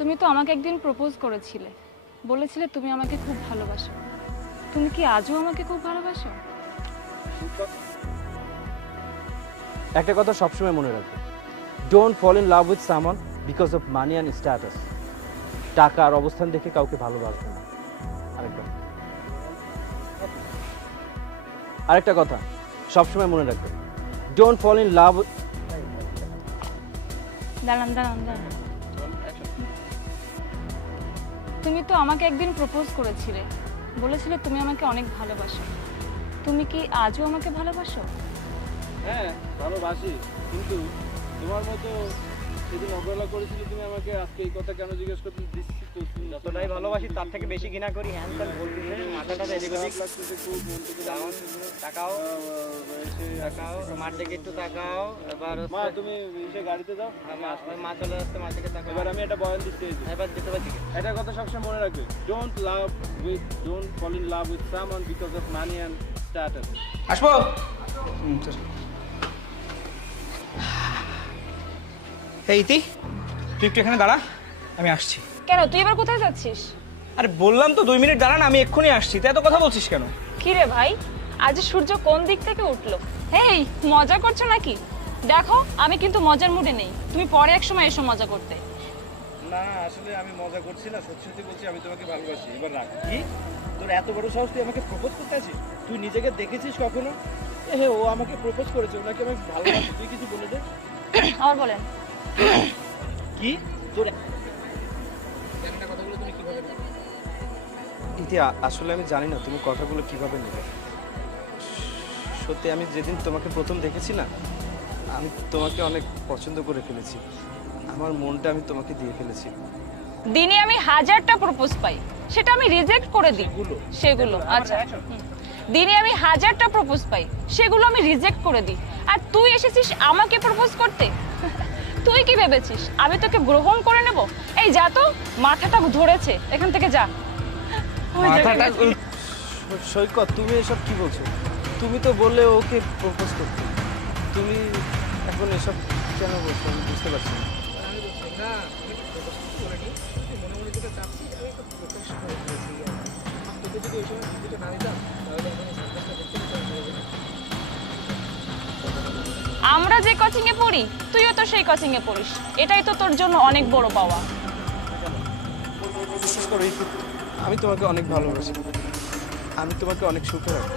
তুমি তো আমাকে একদিন প্রপোজ করেছিলে, বলেছিলে তুমি আমাকে খুব ভালোবাসো। তুমি কি আজও আমাকে খুব ভালোবাসো? একটা কথা সবসময় মনে রাখবে, don't fall in love with someone because of money and status. টাকা আর অবস্থান দেখে কাউকে ভালোবাসবে না। আরেকটা কথা সবসময় মনে রাখবে, ডোন্ট ফল ইন লাভ। দাঁড়ান দাঁড়ান দাঁড়ান, তুমি তো আমাকে একদিন প্রপোজ করেছিলে, বলেছিলে তুমি আমাকে অনেক ভালোবাসো। তুমি কি আজও আমাকে ভালোবাসো? হ্যাঁ ভালোবাসি, কিন্তু তোমার মতো সেদিন অবহেলা করেছিলে তুমি আমাকে, আজকে এই কথা কেন জিজ্ঞেস করতে দিচ্ছি? যতটাই ভালোবাসি তার থেকে বেশি ঘৃণা করি। হ্যান ত্যান বলতেছে, মাথাটা এদিক ওদিক লাগতেছে খুব, মন থেকে তাকাও তাকাও, মার দিকে একটু তাকাও। এবার মা তুমি এসে গাড়িতে যাও, মা চলে আসছে, মার দিকে তাকাও। এবার আমি এটা বয়ান দিতে এসেছি। এবার যেতে পারছি। একটা কথা সবসময় মনে রাখবে, don't fall in love with someone because of money and status. আসবো। এই ইতি, তুই একটু এখানে দাঁড়া, আমি আসছি। কেন, তুই এবার কোথায় যাচ্ছিস? আরে বললাম তো 2 মিনিট দাঁড়ান, আমি এক্ষুনি আসছি। তুই এত কথা বলছিস কেন? কি রে ভাই, আজ সূর্য কোন দিক থেকে উঠলো? হেই, মজা করছো নাকি? দেখো আমি কিন্তু মজার মুডে নেই, তুমি পরে এক সময় এসো মজা করতে। না আসলে আমি মজা করছি না, সত্যি সত্যি বলছি আমি তোমাকে ভালোবাসি। এবার রাখ। কি তোর এত বড় সাহস, তুই আমাকে প্রপোজ করতে আসিস? তুই নিজেকে দেখেছিস কখনো? ও আমাকে প্রপোজ করেছে, ওনাকে আমি ভালোবাসি। তুই কিছু বলে দে। আবার বলেন। কি তোর ইতি, আসলে আমি জানি না তুমি কথাগুলো কিভাবে নেবে। সত্যি আমি যেদিন তোমাকে প্রথম দেখেছি না, আমি তোমাকে অনেক পছন্দ করে ফেলেছি। আমার মনটা আমি তোমাকে দিয়ে ফেলেছি। দিনে আমি 1000টা প্রপোজ পাই, সেটা আমি রিজেক্ট করে দিই। সেগুলো আচ্ছা, দিনে আমি 1000টা প্রপোজ পাই, সেগুলো আমি রিজেক্ট করে দিই। আর তুই এসেছিস আমাকে প্রপোজ করতে? তুই কি ভেবেছিস আমি তোকে গ্রহণ করে নেব? এই যা তো, মাথাটা ধরেছে, এখান থেকে যা। মাথাটা সৈকত, তুমি এসব কি বলছো? তুমি তো বললে ওকে প্রপোজ করতে, তুমি এখন এসব কেন বলছো আমি বুঝতে পারছি না। আমরা যে কোচিং এ পড়ি তুইও তো সেই কোচিং এ পড়িস, এটাই তো তোর জন্য অনেক বড় পাওয়া। বিশ্বাস করো ইতি, আমি তোমাকে অনেক ভালোবাসি। আমি তোমাকে অনেক সুখে রাখবো।